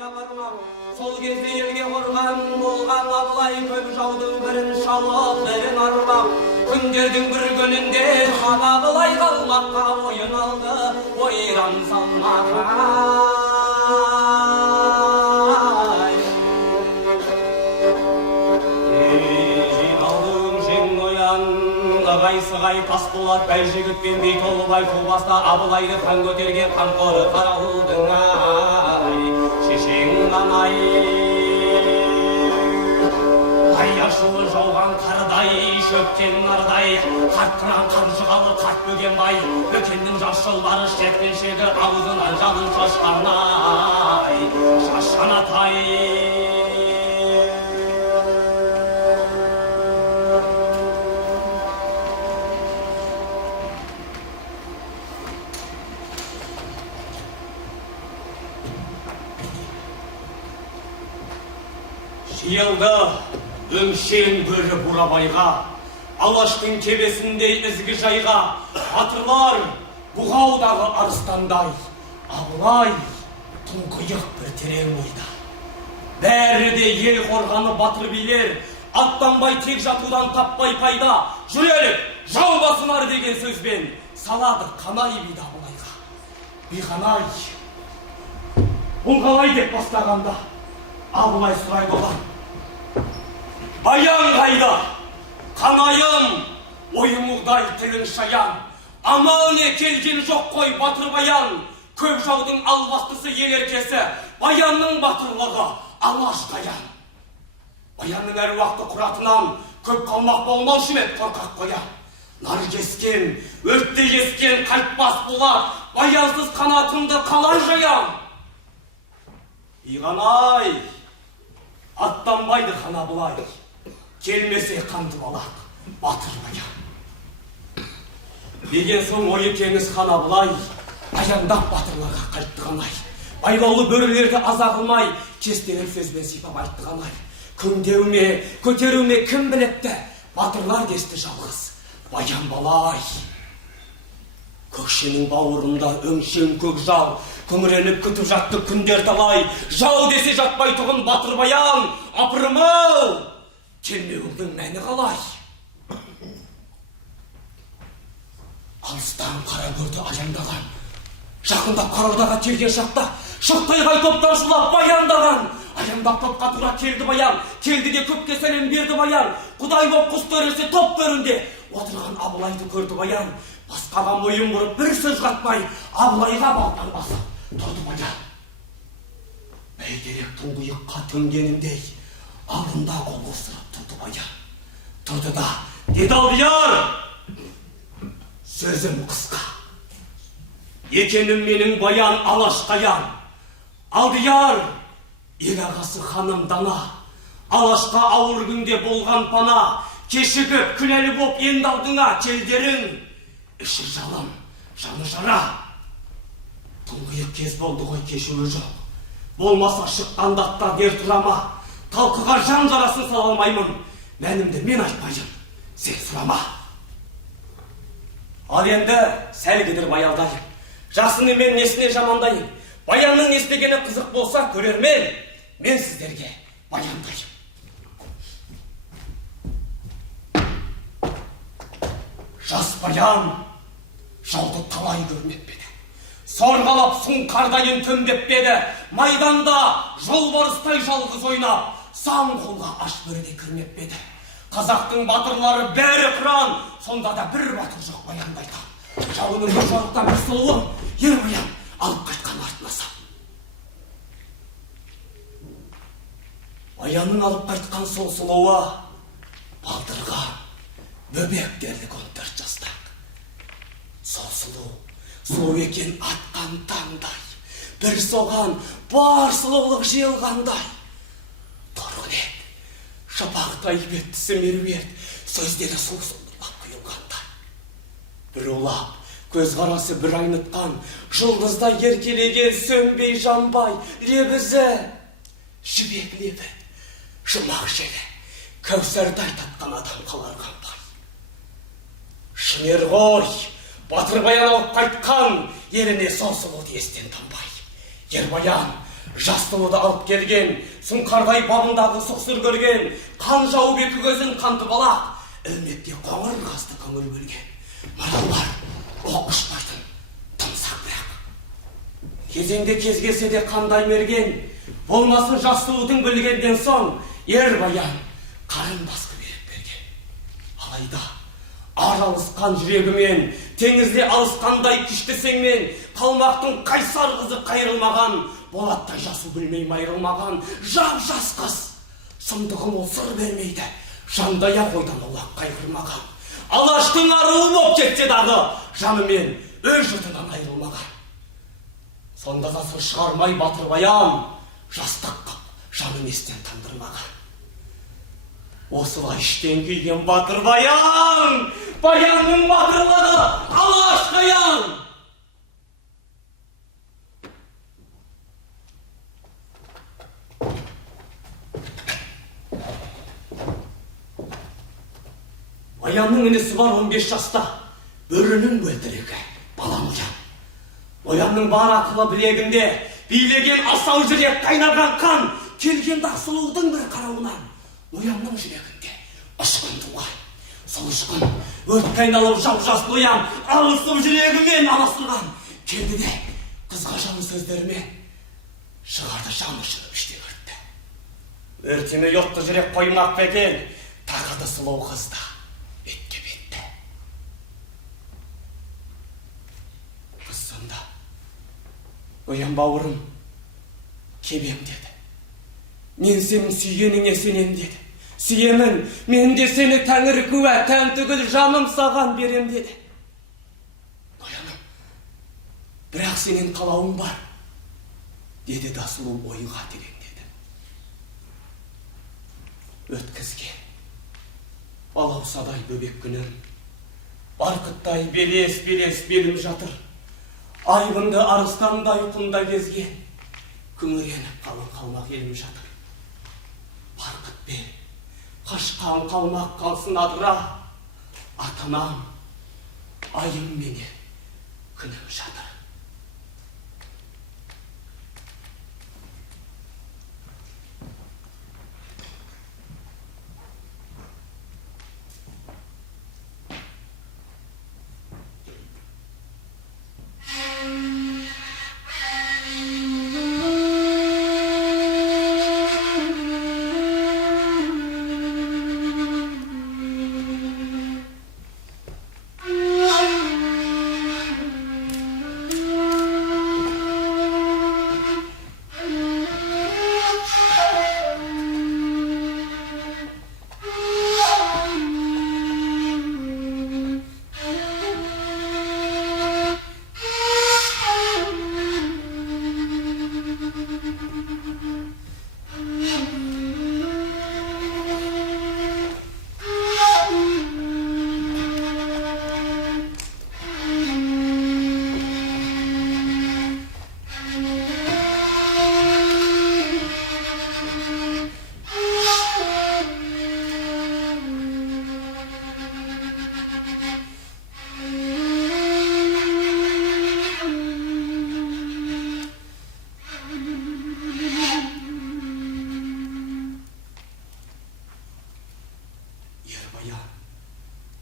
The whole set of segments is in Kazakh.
Сол кезде елге қорған болған Абылай көп жаудың бірін шалып, бірін арбап, күндердің бір күнінде хан Абылай қалмаққа ойын алды, ойран салмақай. Жиналдың жең оян, ығай-сығай Тасболат Бәйжігіт пен Бейтолбай Тубаста Абылайды хан көтерген қамқоры Қарауылдың шешең-ай. Аяшылы жауған қардай, шөптен нардай, қарттыран қаржығалы қарт бөген бай, бөкеннің жас жолбары шетпеншегі аузынан жалын шашқанай, шашқанатай. Жиылды өңшең бөрі Бурабайға, Алаштың кебесіндей ізгі жайға, батырлар бұғаудағы арыстандай, Абылай тұңғиық бір терең ойда. Бәрі де ел қорғаны батыр билер, аттанбай тек жатудан таппай пайда, жүрелік жау басынар деген сөзбен салады қанай биді Абылайға. Биғанай, бұл қалай деп бастағанда Абылай сұрайды оған: Баян қайда? Қанайым, ойың ұғдай тілін шаян. Амал не келген жоқ қой батыр баян. Көп жаудың албастысы ел еркесі, баянның батырлығы алаш қаян. Баянның әруақты құратынан көп қалмақ болмаушы ме қорқақ қоян. Нар кескен, өртте ескен қайтпас болат, баянсыз қанатымды қалай жаян. Биғанай, аттанбайды хан Абылай, келмесе қанды балақ, батыр баян. Деген соң ойы теңіз хан Абылай, аяңдап батырларға қайтты ғанай. Байлаулы бөрілерді аза қылмай, кестелер сөзбен сипап айтты ғанай. Күндеуме, көтеруме кім білепті, батырлар десті жалғыз, баян балай. Көкшенің бауырында өңшең көк жау, күңіреніп күтіп жатты күндер талай. Жау десе жатпай тұғын батыр баян, апырымы, келмеуіңдің мәні қалай. Алыстан қара көрді аяңдаған, жақындап қараудаға келген шақта, шықтай топтан шулап баяндаған. Аяңдап топқа тұра келді баян, келді де көпке сәлем берді баян. Құдай боп құс төресі топ төрінде отырған Абылайды көрді баян. Басқаға мойын бұрып бір сөз қатпай, Абылайға балдан басып тұрды баян. Бәйтерек тұңғиыққа төнгеніндей, алдында қол қусырып тұрды баян. Тұрды да, деді Алдияр, сөзім қысқа. Екенім менің баян алаш қаян. Алдияр, ел ағасы ханым дана, алашқа ауыр күнде болған пана, кешігіп күнәлі боп енді алдыңа келдерің, іші жалым, жаны жара. Тұңғиық кез болды ғой кешуі жоқ. Болмаса шыққанда аттар дер тұрама. Талқыға жан жарасын сала алмаймын. Мәнімді мен айтпайын, сен сұрама. Ал енді сәл кедір баялдайын. Жасыны мен несіне жамандайын. Баянның естегені қызық болса көрермен, мен сіздерге баяндайын. Жас баян жауды талай көрмеп беді. Сорғалап сұңқардайын төндеп беді. Майданда жолбарыстай жалғыз ойнап, сан қолға аш бөріде кірмеп беді. Қазақтың батырлары бәрі қыран, сонда да бір батыр жоқ баяндайда. Жауының бір жарықтан бір сұлуын, ер баян алып қайтқан артына сап. Баянның алып қайтқан сол сұлуы балдырған, бөбектерді 14 жастақ. Сол сұлу екен атқан таңдай, бір соған бар сұлулық жиылғандай. Торғын ет, шапақтай беттісі мерует, сөздері сұлсылдырлап құйылғандай. Бір олап, көз қарасы бір айнытқан, жұлдыздай еркелеген сөнбей жанбай, лебізі, жібек лебі, жұмақ желі, кәусәрдай татқан адам қаларған бай. Шынер ғой, батыр баян алып қайтқан, еліне сол сұлуды естен танбай. Ер баян, Жастылыды алып келген, сұңқардай бабындағы сұқсыр көрген, қан жауып екі көзін қанды балақ, ілмекте қоңыр қасты көңіл бөлген. Маралар оқышпайтын тымсақ бірақ. Кезеңде кезгесе де қандай мерген, болмасын жастылудың білгенден соң, ер баян қарын басқы беріп берген. Алайда аралысқан жүрегімен, теңізде алысқандай күштісеңмен, қалмақтың қайсар қызы қайрылмаған, болаттай жасу білмей майрылмаған, жап-жас қыз. Сұмдығым ол сыр бермейді, жандая қойдан олақ қайғырмаған. Алаштың аруы боп кетсе дағы, жанымен өз жұртынан айрылмаған. Сонда да сыр шығармай батыр баян, жастық қып, жанын естен тандырмаған. Осылай іштен күйген батыр баян, баянның батырлығы Алаш қаян. Баянның інісі бар 15 жаста, бөрінің бөлтірегі Баламұжан. Баянның бар ақылы білегінде, билеген асау жүрек қайнаған қан, келген дақсылудың бір қарауынан, Ноянның жүрегінде ұшқын туған. Сол ұшқын өрт қайналып жап-жас Ноян, алысып жүрегімен аласылған. Келді де қызға жаны сөздерімен шығарды жаны шырып іште өртті. Өртіне йотты жүрек қоймақ бекен, тақады сұлу қызды бетке бетті. Қыз сонда, Ноян бауырым, кебем деді. Мен сенің сүйгеніңе сенем деді. Сүйемін, мен де сені тәңір куә, тән түгіл жаным саған берем деді. Нояным, бірақ сенен қалауың бар, деді да сұлу ойға тереңдеді. Өткізген балаусадай бөбек күнім, барқыттай белес-белес белім жатыр. Айбынды арыстандай құмда кезген, күңіреніп қалың қалмақ елім жатыр. Барқыт бен, қашқан қалмақ қалсын адыра, атанам, айым менен күнім жатыр.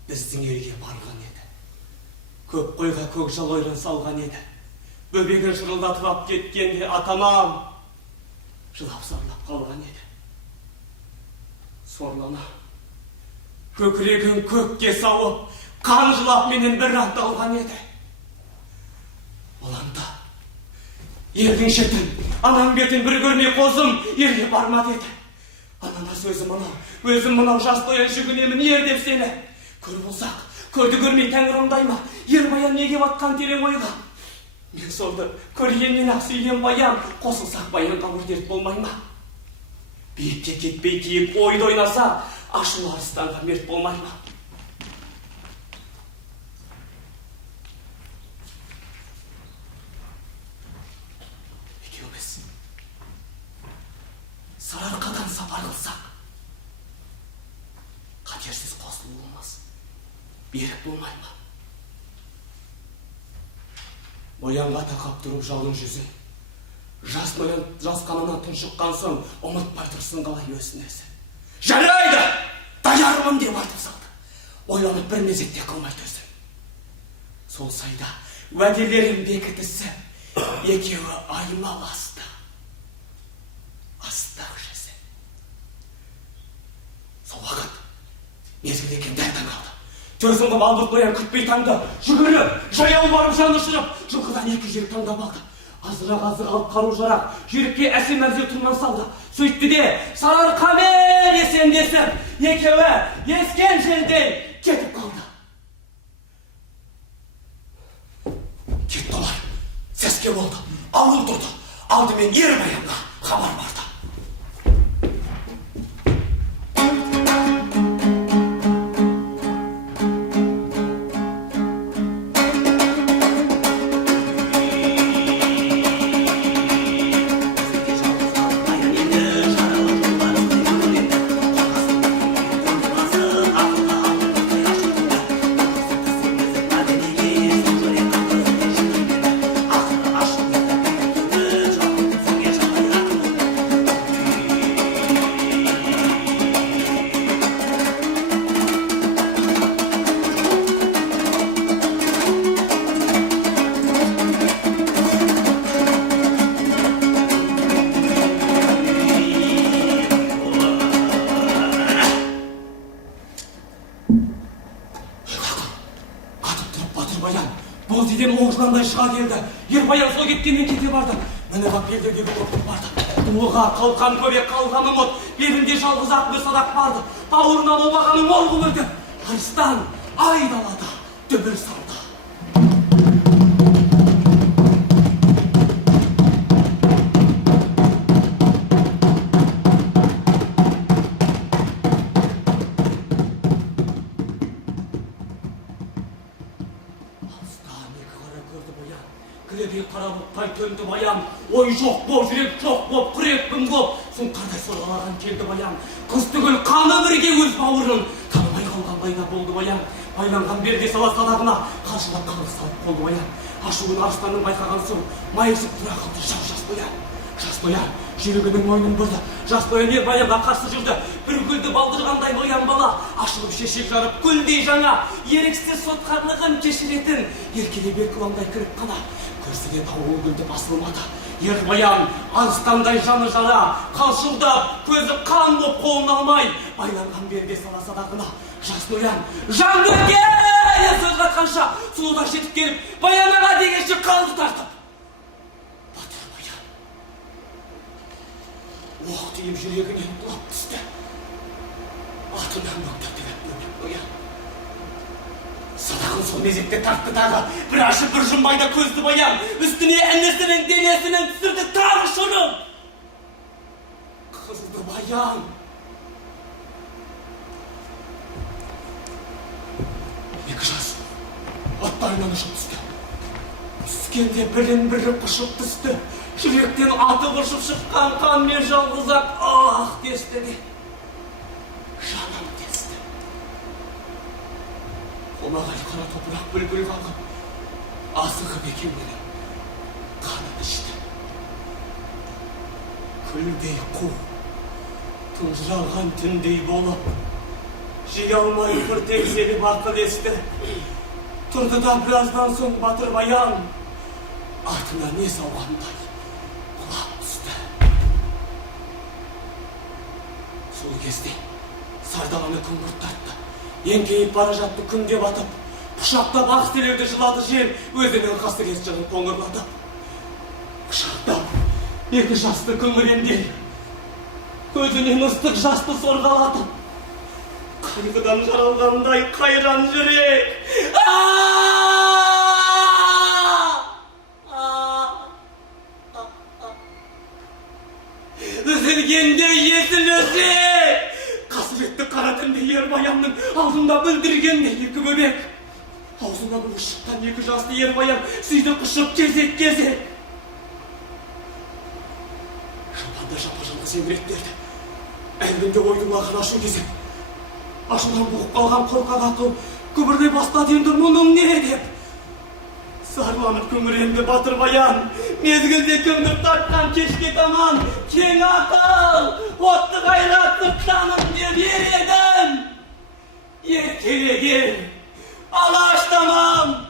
Біздің елге барған еді. Көп қойға көк жал ойран салған еді. Бөбегін шырылдатып ап кеткенде атамам жылап зарлап қалған еді. Сорлана, көкірегін көкке сауып, қан жылап менен бір атталған еді. Оланда, елдің шетін, анам бетін бір көрмей қозым, елге барма деді. Анамас өзім мынау жас Ноян жүгінемін ер деп сені. Көр болсақ, көрді көрмей тәңірімдай ма, ер баян неге батқан терең ойға. Мен солды көргеннен ақ сүйген баян, қосылсақ баянға бір дерт болмай ма? Биікке кетпей киіп ойды ойнаса, ашулы арыстанға мерт болмай ма? Екеуміз Сарыарқадан сапар қылсақ, қатерсіз қосылу болмас, берік болмай ма? Ноянға тақап тұрып жалын жүзі, Жасқанынан тұншыққан соң ұмытпай тұрсын қалай өзін өзі. Жарайды! Даярмын деп айтып салды. Ойланып бір мезетте қылмай төзім. Сол сайда уәделерін бекітісі, екеуі аймаласты. Астақ жесі. Сол вақыт мезгіл екен дәл таң алды. Төзім қып Албырт Ноян күтпей таңды. Жүгіріп, жаяу барып жаны ұшырып, жылқыдан екі жүйрік таңдап алды. Азырақ алып қару жарақ, жүйрікке әсем әбзел тұрман салды. Сөйтті де, Сарыарқамен есендесіп, екеуі ескен жерден кетіп қалды. Кетті олар, сәске болды, ауыл тұрды. Алдымен Ербаянға хабар барды. Шыға келді. Ербаян сол кеткенмен кете барды. Міне бақ белдердегі отып барды. Дуылға қалқан көбек қалғаны ұмыт. Белінде жалғыз ақ бір садақ барды. Бауырынан обағаны мол құмырды. Арыстан айдалада дүбір салды. Қарабықтай төнді баян, ой жоқ боп, жүрек жоқ боп, күрекпін боп, сұңқардай сорғалаған келді баян. Қыз түгіл қаны бірге өз бауырын, танымай қалғандай да болды баян. Байланған берде сала садағына, қаршылап қағыр салып болды баян. Ашуын арыстанын байқаған соң, майысып тұра қалды жас баян. Жас баян, жүрегінің мойнын бұрды, жас баян Ербаянға қарсы жүрді. Бір гүлді балдырғандай ноян бала, ашылып шешек жарып, гүлдей жаңа, еріксіз сотқарлығын кешіретін, еркеле беркіландай кіріп қана. Көрсіге тауыл гүлді басылмады. Ербаян арыстандай жаны жара, қалшылдап, көзі қан боп қолын алмай, байланған берде сала садағына. Жас Ноян, жанды өткен сөз қатқанша, сұлуда жетіп келіп, Баянаға дегенше қалды тартып. Батыр Баян, оқ тиіп жүрегінен құлап түсті. Атынан көктетіп өтіп Ноян. Садағын сол мезетте тартты тағы, бір ашып бір жұмбайда көзді Баян, үстіне әнесінің денесінің түсірді тағы шұрым. Қызды Баян. Екі жас аттарынан ұшып түсті. Түскенде бірін-бірі құшып түсті. Жүректен атып ұшып шыққан қанмен жалғыз-ақ ах десті де. Жаным десті. Қомағай қара топырақ бүлгіл қалғып, асығып екенменен қанын ішті. Күлдей қу, тұнжыраған түндей болып, жей алмай бір текселі бақыл есті. Тұрды да біраздан соң Батыр Баян артына не сауғандай құлап түсті. Сол кезде сардаланы күңгірт тартты. Еңкейіп бара жатты күнде батып, құшақтап ақ селеуді жылады жел, өзінің қасірет жырын қоңырлатып. Құшақтап екі жасты күңірендей, көзінен ыстық жасты сорғалатып, қайғыдан жаралғандай қайран жүрек. Үзілгенде есіл өзек, қасіретті қара түнде Ербаянның алдында бүлдіргенде екі бөбек. Аузынан ұлы шыққан екі жасты Ербаян сүйді құшып кезек-кезек. Жапанда жапа-жалғыз еңіреттерді. Әлгінде ойдың лағын ашу кезек. Ашудан бұғып қалған қорқақ ақыл күбірлей бастады енді мұның не деп. Sarlanıp kömürenli batır bayan, mezgilde kömür tartkan keşke taman, keng akıl, otlu gayratlık tanım diye bir eden. Erkele gel, alaş tamam.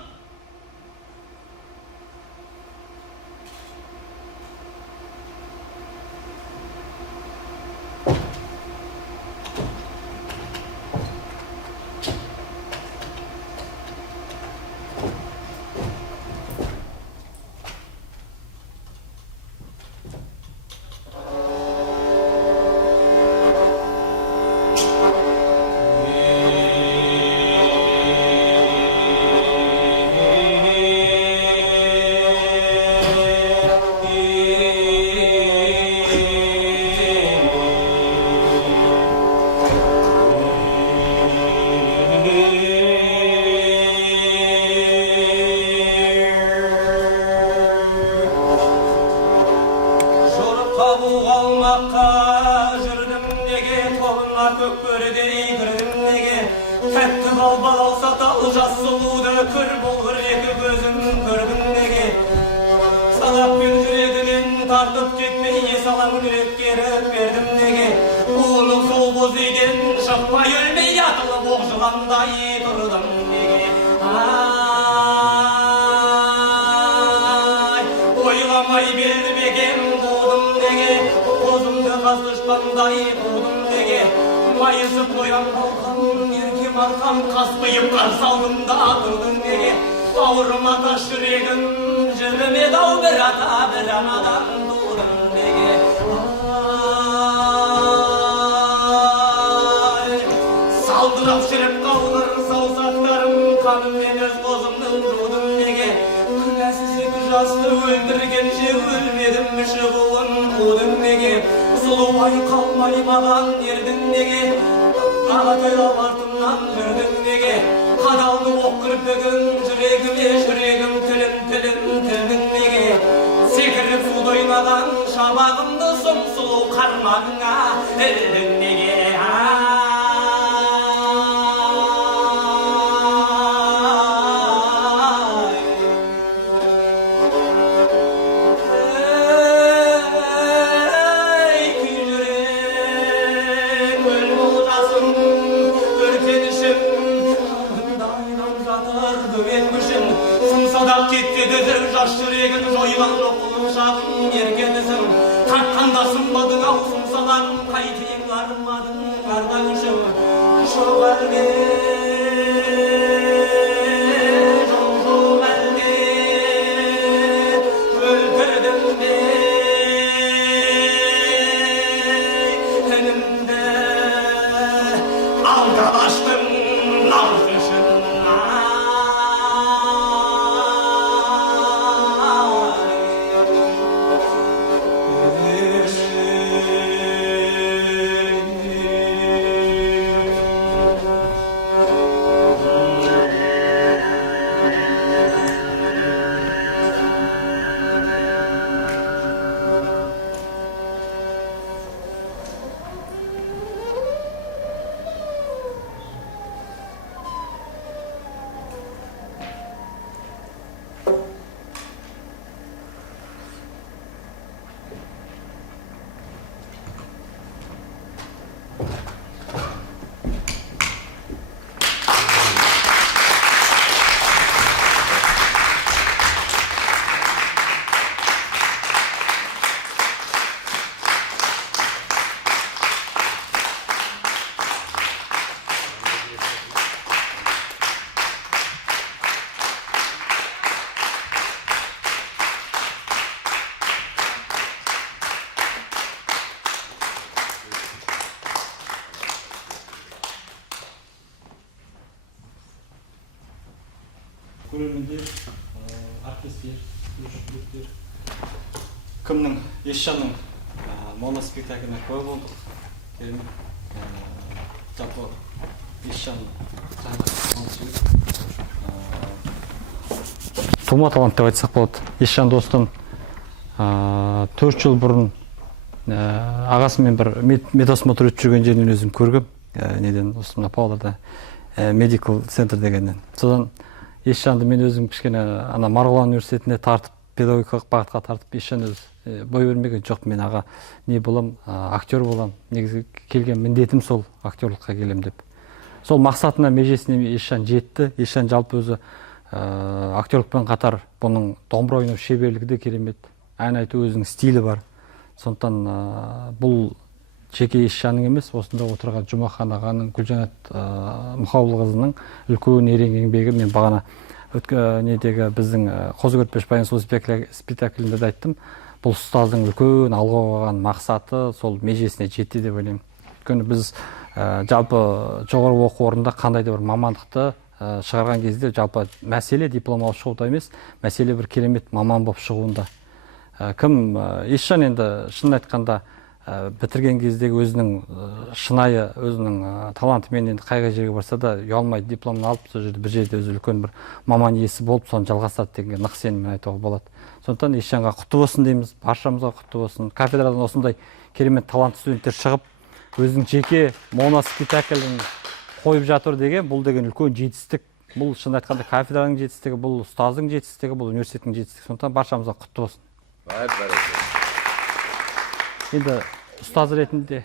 көрермендер, артистер, көршіліктер, кімнің, Есжанның моно спектакліне куә болдық. Керемет. Жалпы Есжан тума талант деп айтсақ болады. Есжан достым 4 жыл бұрын ағасымен бір медосмотр өтіп жүрген жерінен өзім көргім. Неден осы мына Павлодарда медикал центр дегеннен. Содан Ешжанды мен өзім кішкене ана Марғұлан университетіне тартып, педагогикалық бағытқа тартып, Ешжан өзі бой бермеген жоқ, мен аға не болам, актер болам. Негізі келген міндетім сол актерлыққа келем деп. Сол мақсатына, межесіне Ешжан жетті. Ешжан жалпы өзі актерлықпен қатар бұның домбыра ойнау шеберлігі де керемет. Ән айту өзінің стилі бар. Сондықтан бұл жеке Ешжанның емес, осында отырған Жұмахан ағаның, Гүлжанат Мұхаулықызының үлкен ерен еңбегі. Мен бағана недегі біздің Қозы Көрпеш баян сұлу спектаклінде де айттым. Бұл ұстаздың үлкен алға қойған мақсаты сол межесіне жетті деп ойлаймын. Өйткені біз жалпы жоғары оқу орнында қандай да бір мамандықты шығарған кезде жалпы мәселе диплом алып шығуда емес, мәселе бір керемет маман болып шығуында. Кім Ешжан енді шын айтқанда бітірген кездегі өзінің шынайы, өзінің талантымен енді қайғы жерге барса да ұялмайды, дипломын алып, сол жерде бір жерде өзі үлкен бір маман иесі болып, соны жалғастырады деген нық сеніммен айтуға болады. Сондықтан Ешжанға құтты болсын дейміз, баршамызға құтты болсын. Кафедрадан осындай керемет талантты студенттер шығып, өзінің жеке моноспектаклін қойып жатыр деген, бұл деген үлкен жетістік. Бұл шын айтқанда кафедраның жетістігі, бұл ұстаздың жетістігі, бұл университеттің жетістігі. Сондықтан баршамызға құтты болсын. Енді ұстаз ретінде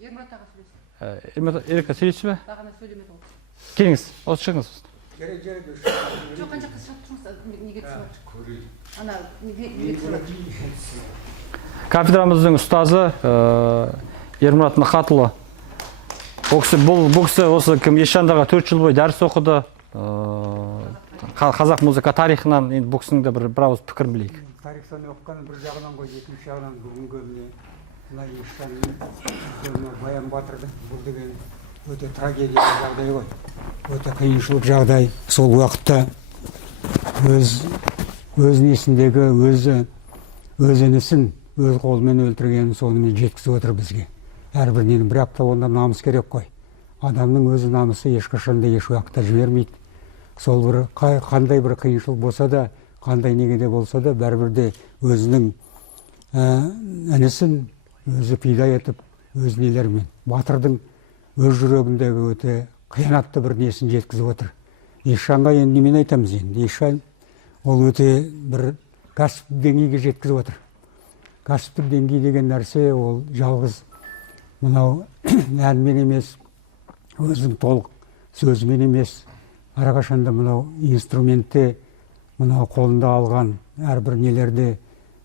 Ермат аға сөйлесін. Ерка сөйлейсіз бе? Бағана сөйлемеді ол. Келіңіз, осы шығыңыз. Жоқ, қанша қыз шығып тұрмыз, неге түсіп ана, неге түсіп Кафедрамыздың ұстазы Ермат Нахатұлы. Бұл кісі осы кім Ешжанға 4 жыл бойы дәріс оқыды. Қазақ музыка тарихынан енді бұл кісінің де бір ауыз пікірін білейік. Тарихтан оққан бір жағынан ғой, екінші жағынан бүгінгі мына Ешжанның Баян Батырды бұл деген өте трагедиялы жағдай ғой. Өте қиыншылық жағдай. Сол уақытта өз несіндегі өз інісін өз қолымен өлтіргенін сонымен жеткізіп отыр бізге. Әрбірінен, бірақ та онда намыс керек қой. Адамның өзі намысы ешқашан да еш уақытта жібермейді. Сол бір қандай бір қиыншылық болса да, қандай негеде болса да, бәрібірде өзінің інісін өзі пида етіп, өз нелерімен Батырдың өз жүрегіндегі өте қиянатты бір несін жеткізіп отыр. Ешжанға енді немен айтамыз енді? Ешжан ол өте бір кәсіптік деңгейге жеткізіп отыр. Кәсіптік деңгей деген нәрсе ол жалғыз мынау әнмен емес, өзінің толық сөзімен емес, әрқашанда мынау инструментте, мынау қолында алған әрбір нелерде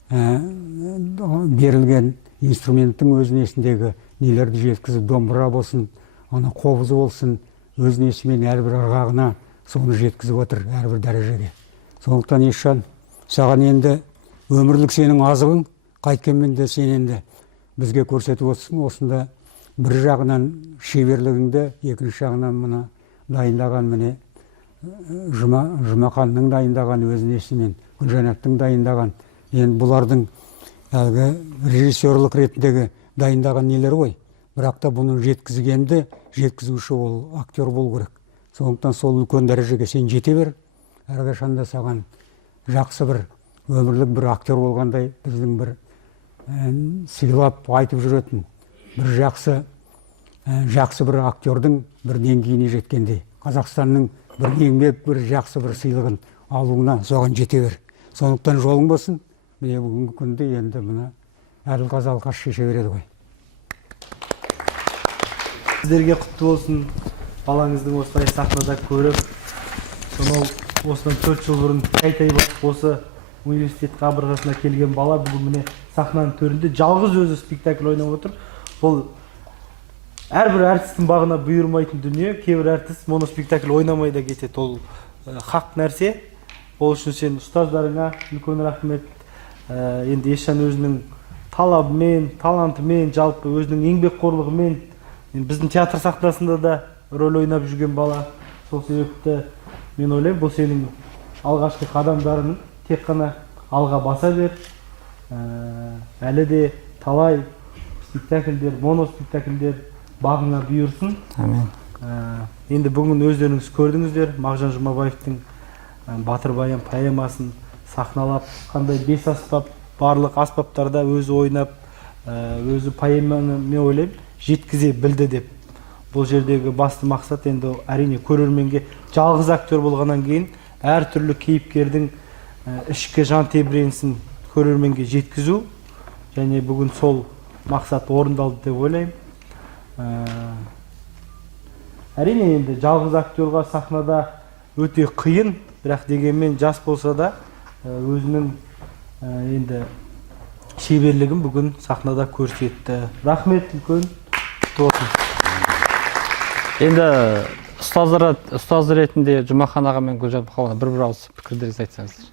берілген инструменттің өз несіндегі нелерді жеткізіп, домбыра болсын, ана қобызы болсын, өз несімен әрбір ырғағына соны жеткізіп отыр әрбір дәрежеге. Сондықтан Ешжан, саған енді өмірлік сенің азығың, қайткенмен де сен енді бізге көрсетіп отырсың. Осында бір жағынан шеберлігіңді, екінші жағынан мына дайындаған міне Жұмақанның дайындаған өз несімен, Гүлжанаттың дайындаған, енді бұлардың әлгі режиссерлік ретіндегі дайындаған нелер ғой. Бірақ та бұны жеткізгенді, жеткізуші ол актер болу керек. Сондықтан сол үлкен дәрежеге сен жете бер. Әрқашанда саған жақсы бір өмірлік бір актер болғандай, біздің бір сыйлап айтып жүретін бір жақсы бір актердің бір деңгейіне жеткендей, Қазақстанның бір еңбек бір жақсы бір сыйлығын алуына соған жете бер. Сондықтан жолың болсын. Міне бүгінгі күнде енді мына Әділқазы Алқаш шеше береді ғой. Сіздерге құтты болсын. Балаңыздың осылай сахнада көріп, сонау осыдан 4 жыл бұрын қайтай осы университет қабырғасына келген бала бүгін міне сахнаның төрінде жалғыз өзі спектакль ойнап отыр. Бұл әрбір әртістің бағына бұйырмайтын дүние. Кейбір әртіс моноспектакль ойнамай да кетеді. Ол хақ нәрсе. Ол үшін сен ұстаздарыңа үлкен рахмет. Енді Ешжан өзінің талабымен, талантымен, жалпы өзінің еңбекқорлығымен біздің театр сахнасында да рөл ойнап жүрген бала. Сол себепті мен ойлаймын, бұл сенің алғашқы қадамдарың, тек қана алға баса бер. Әлі де талай спектакльдер, моноспектакльдер бағына бұйырсын. Амин. Енді бүгін өздеріңіз көрдіңіздер, Мағжан Жұмабаевтың Батыр баян поэмасын сахналап, қандай 5 аспап, барлық аспаптарда өзі ойнап, өзі поэманы мен ойлаймын жеткізе білді деп. Бұл жердегі басты мақсат енді әрине көрерменге жалғыз актер болғаннан кейін әртүрлі кейіпкердің ішкі жан тебіренісін көрерменге жеткізу, және бүгін сол мақсат орындалды деп ойлаймын. Әрине енді жалғыз актерға сахнада өте қиын, бірақ дегенмен жас болса да өзінің енді шеберлігін бүгін сахнада көрсетті. Рахмет үлкен. Енді ұстаз ретінде Жұмахан аға мен Гүлжан Мұқабаева бір ауыз пікірлеріңізді айтсаңыздар.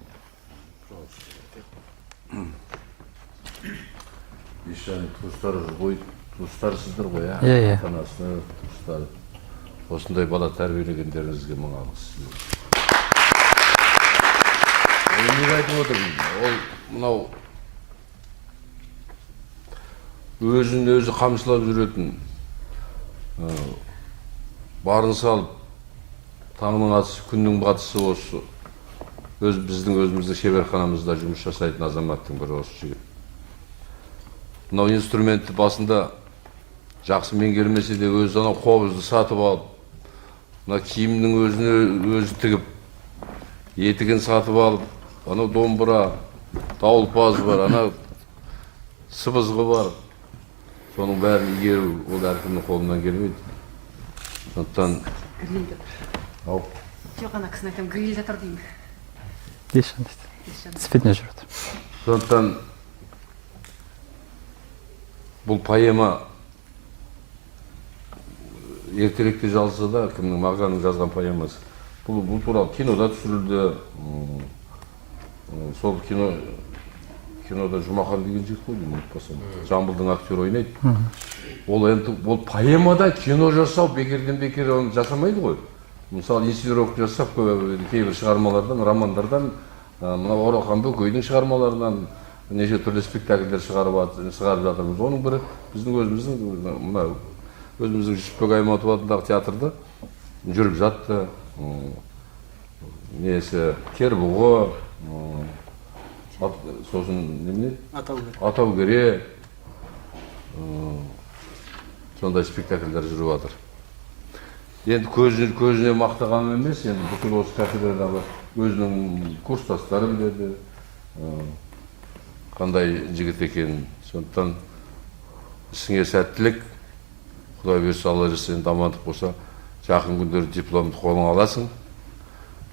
Ешәнің туыстары ғой, туыстарысыздар ғой, Иә. ата-анасына туыстары. Осындай бала тәрбиелегендеріңізге мың алғыс. Неге айтып отырмын? Ол мынау өзін өзі қамшылап жүретін, барын салып, таңның атысы, күннің батысы осы. Біздің өзіміздің шеберханамызда жұмыс жасайтын азаматтың бірі осы жігіт. Мынау инструментті басында жақсы меңгермесе де өзі анау қобызды сатып алып, мына киімнің өзі тігіп, етігін сатып алып, анау домбыра, дауылпаз бар, анау сыбызғы бар. Соның бәрін игеру, ол әркімнің қолынан келмейді. Сондықтан... Жоқ, ана кісіні айтам, гриль жатыр деймін. Ешан дейді. Светіне жүреді. Сондықтан бұл поэма ертеректе жазылса да, кімнің Мағжанның жазған поэмасы. Бұл туралы кинода түсірілді. Сол кинода Жұмахан деген жігіт қой, ұмытпасам. Жамбылдың актері ойнайды. Ол поэмада кино жасау бекерден бекер оны жасамайды ғой. Мысалы, инсценировка жасап, кейбір шығармалардан, романдардан, мына Оралхан Бөкейдің шығармаларынан неше түрлі спектакльдер шығарып жатырмыз. Оның бірі біздің өзіміздің Жүсіпбек Аймауытов атындағы театрда жүріп жатты. Несі Кербұғы, сосын немене? Атаукере. Сондай спектакльдер жүріп жатыр. Енді көзіне мақтағаным емес, енді бүкіл осы кафедрадағы өзінің курстастары біледі, қандай жігіт екенін. Сондықтан ісіңе сәттілік, Құдай берсе, Алла жазса, амандық болса, жақын күндері дипломды қолыңа аласың.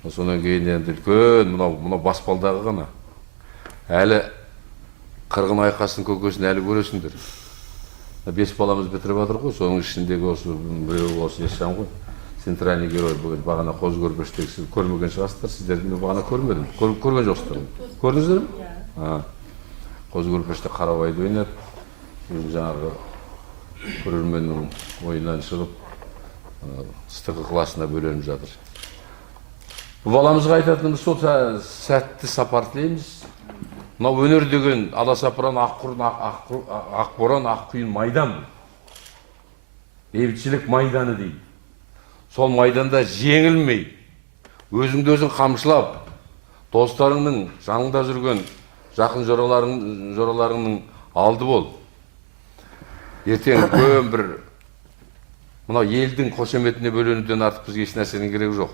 Сонан кейін енді үлкен мынау баспалдағы ғана. Әлі қырғын айқастың көкесін әлі көресіңдер. 5 баламыз бітіріп жатыр ғой, соның ішіндегі осы біреуі осы Ешан ғой. Центральный герой бүгін бағана қоз көрпештегі сіз көрмеген шығасыздар, сіздерді мен бағана көрмедім. Көрген жоқсыздар. Көрдіңіздер ме? Қоз көрпеште Қарабайды ойнап, жаңағы көрерменнің ойынан шығып, ыстық ықыласына бөленіп жатыр. Бұл баламызға айтатынымыз сол сәтті сапар тілейміз. Мынау өнер деген аласапыран, ақборан, аққұйын майдан. Бейбітшілік майданы дейді. Сол майданда жеңілмей, өзіңді өзің қамшылап, достарыңның жаныңда жүрген жақын жораларыңның алды бол. Ертең көм бір мынау елдің қошеметіне бөленуден артық бізге еш нәрсенің керегі жоқ.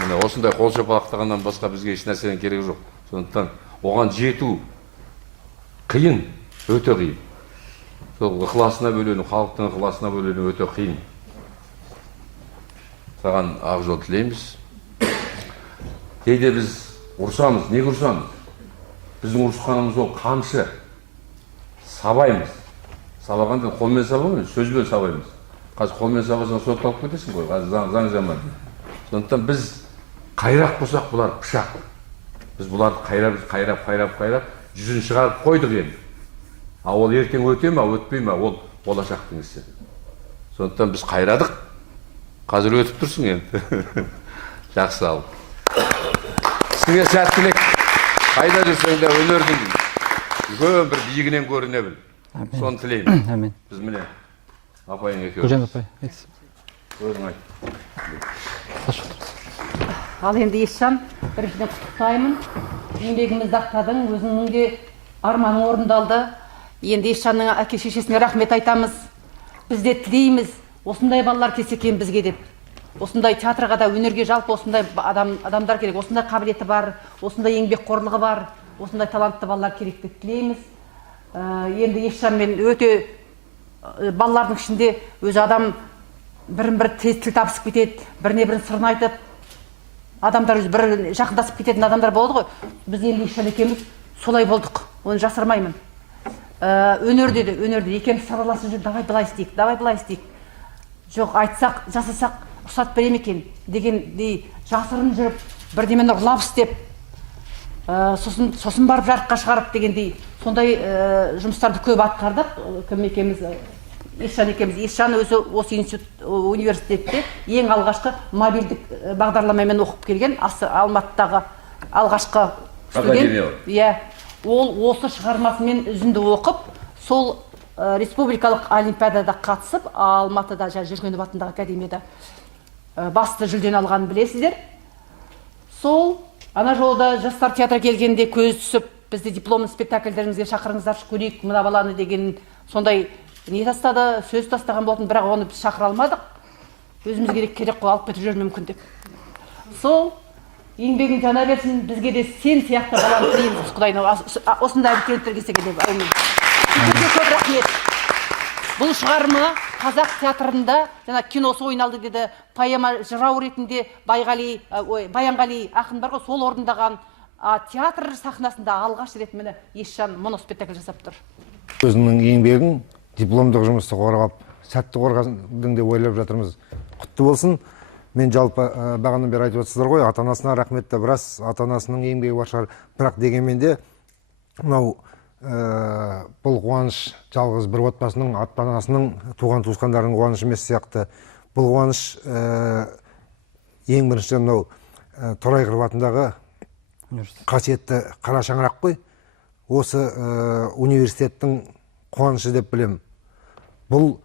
Міне осындай қол шапалақтағаннан басқа бізге еш нәрсенің керегі жоқ. Сондықтан оған жету қиын, өте қиын. Сол ықыласына бөлену, халықтың ықыласына бөлену өте қиын. Саған ақ жол тілейміз. Кейде біз ұрсамыз, неге ұрсамыз? Біздің ұрысқанымыз ол қамшы. Сабаймыз. Сабағанда қолмен сабамыз, сөзбен сабаймыз. Қазір қолмен сабасаң сотталып кетесің ғой, қазір заң жаман. Сондықтан біз қайрақ болсақ, бұлар пышақ. Біз бұларды қайрап, жүзін шығарып қойдық енді. Ол ертең өте ме, өтпей ме, ол болашақтың ісі. Сондықтан біз қайрадық. Қазір өтіп тұрсың енді. Жақсы ал. Сізге сәттілік. Қайда жүрсең де өнердің үлкен бір биігінен көріне біл. Соны тілеймін. Әмин. Біз міне апайың екеуіміз. Гүлжан апай, айтсын. Өзің айт. Ал енді Ешжан, біріншіден құттықтаймын. Еңбегімізді ақтадың, өзіңнің де арманың орындалды. Енді Ешжанның әке шешесіне рахмет айтамыз. Біз де тілейміз, осындай балалар келсе екен бізге деп. осындай театрға да өнерге жалпы осындай адамдар керек, осындай қабілеті бар, осындай еңбекқорлығы бар, осындай талантты балалар керек деп тілейміз. Енді Есжанмен өте балалардың ішінде өзі адам бірін-бірі тез тіл табысып кетеді, біріне-бірін сырын айтып, адамдар өзі бір жақындасып кететін адамдар болады ғой. Біз енді Есжан екеуміз солай болдық, оны жасырмаймын. Өнерде де екеуміз сабырласып жүріп, давай былай істейік, давай былай істейік. Жоқ, айтсақ, жасасақ, ұқсат берем екен дегендей жасырын жүріп, бірдемені ұрлап істеп, сосын барып жарыққа шығарып дегендей сондай жұмыстарды көп атқардық. Кім екеуміз, Есжан екеуміз. Есжан өзі осы университетте ең алғашқы мобильдік бағдарламамен оқып келген, Алматыдағы алғашқы студент. Иә, ол осы шығармасымен үзінді оқып, сол республикалық олимпиадада қатысып, Алматыда Жүргенов атындағы академияда басты жүлдені алғанын білесіздер. Сол ана жолда жастар театры келгенде көз түсіп, бізді дипломный спектакльдеріңізге шақырыңыздаршы, көрейік мына баланы деген сондай не тастады, сөз тастаған болатын, бірақ оны біз шақыра алмадық. Өзіміз керек қой, алып кетіп жүр мүмкін деп. Сол еңбегің жана берсін, бізге де сен сияқты баланы тілейміз Құдайдан, осындай үлкендерге келгенде. Әумин. Сіздерге көп рахмет. Бұл шығарма қазақ театрында, жаңа киносы ойналды деді, поэма жырау ретінде Баянғали ақын бар ғой, сол орындаған театр сахнасында алғаш рет міне Есжан моноспектакль жасап тұр. Өзінің еңбегін дипломдық жұмысты қорғап, сәтті қорғадың деп ойлап жатырмыз. Құтты болсын. Мен жалпы бағанадан бері айтып отырсыздар ғой, ата-анасына рахметті, біраз ата-анасының еңбегі бар шығар. Бірақ дегенмен де мынау бұл қуаныш жалғыз бір отбасының, ата-анасының, туған-туысқандарының қуанышы емес сияқты. Бұл қуаныш ең біріншіден мынау Торайғыр атындағы қасиетті қара шаңырақ қой. Осы университеттің қуанышы деп білем. Бұл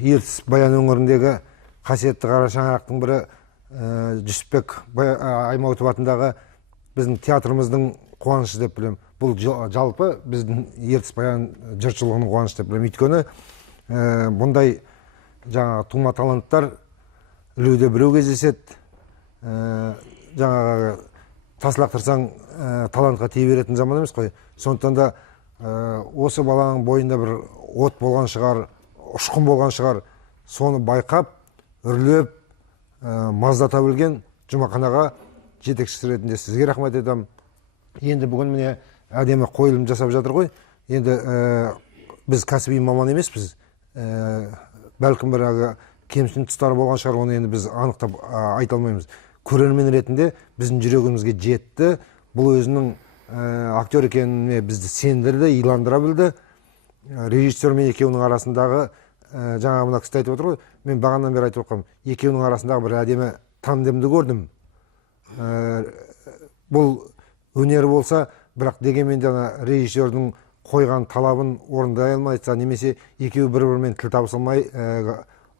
Ертіс Баян өңіріндегі қасиетті қара шаңырақтың бірі Жүсіпбек Аймауытов атындағы біздің театрымыздың қуанышы деп білем. Бұл жалпы біздің Ертіс Баян жұртшылығының қуанышы деп білем. Өйткені бұндай жаңағы тума таланттар үлеуде біреу кездеседі. Жаңағы тас лақтырсаң талантқа тие беретін заман емес қой. Сондықтан да осы баланың бойында бір от болған шығар, ұшқын болған шығар. Соны байқап, үрлеп, маздата білген Жұмақанаға жетекшісі ретінде сізге рахмет етем. Енді бүгін міне әдемі қойылым жасап жатыр ғой. Енді біз кәсіби маман емеспіз. Бәлкім бір кемшін тұстары болған шығар, оны енді біз анықтап айта алмаймыз. Көрермен ретінде біздің жүрегімізге жетті. Бұл өзінің актер екеніне бізді сендірді, иландыра білді. Режиссер мен екеуінің арасындағы жаңа мына кісі айтып отыр ғой, мен бағанадан бері айтып отқам, екеуінің арасындағы бір әдемі тандемді көрдім. Бұл өнер болса, бірақ дегенмен де режиссердің қойған талабын орындай алмайса, немесе екеуі бір-бірімен тіл табыса алмай,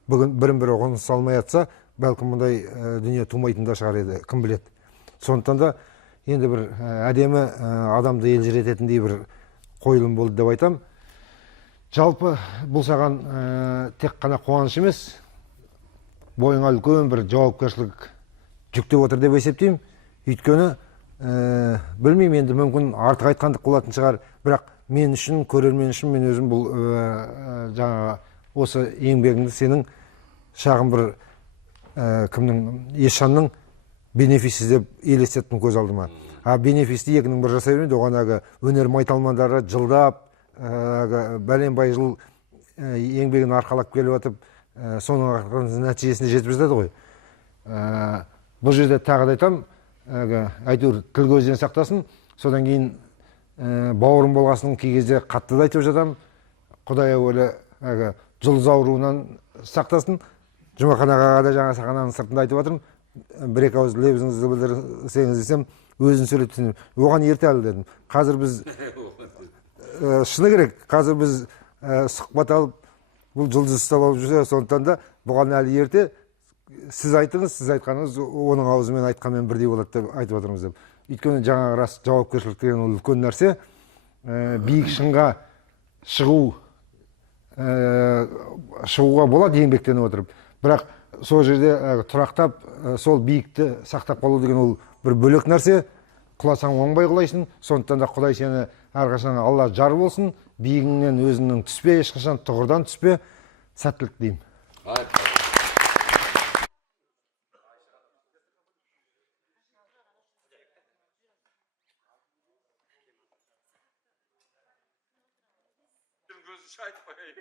бірін-бірі ұғыныса алмай жатса, бәлкім мұндай дүние тумайтын да шығар еді, кім біледі. Сондықтан да енді бір әдемі адамды елжірететіндей бір қойылым болды деп айтам. Жалпы бұл саған тек қана қуаныш емес, бойыңа үлкен бір жауапкершілік жүктеп отыр деп есептеймін. Өйткені білмеймін, енді мүмкін артық айтқандық болатын шығар, бірақ мен үшін, көрермен үшін мен өзім бұл жаңа осы еңбегіңді сенің шағын бір кімнің, Есжанның бенефисі деп елестеттім көз алдыма. Бенефисті екінің бір жасай бермейді, оған өнер майталмандары жылдап, бәленбай жыл еңбегін арқалап келіп атып, соның нәтижесіне жетіп жатады ғой. Бұл жерде тағы да айтам, әйтеуір тіл көзден сақтасын, содан кейін бауырым болғасының кей кезде қатты да айтып жатам, Құдай әуелі жұлдыз ауруынан сақтасын. Жұмақанаға да жаңа сахнаның сыртында айтып жатырмын, бір-екі ауыз лебізіңізді білдірсеңіз десем, өзін сөйлетсем, оған ерте әлі дедім. Қазір біз шыны керек, қазір біз сұхбат алып, бұл жұлдыз ұстап алып жүрсе, сондықтан да бұған әлі ерте. Сіз айтыңыз, сіз айтқаныңыз оның аузымен айтқанмен бірдей болады деп айтып отырмыз деп. Өйткені жаңағы рас жауапкершілік деген ол үлкен нәрсе. Биік шыңға шығуға болады еңбектеніп отырып. бірақ сол жерде тұрақтап сол биікті сақтап қалу деген ол бір бөлек нәрсе. Құласаң оңбай құлайсың. Сондықтан да Құдай сені әрқашан Алла жар болсын. Биігіңнен өзіңнің түспе, ешқашан тұғырдан түспе. Сәттілік деймін. Gözü şahit koyayım.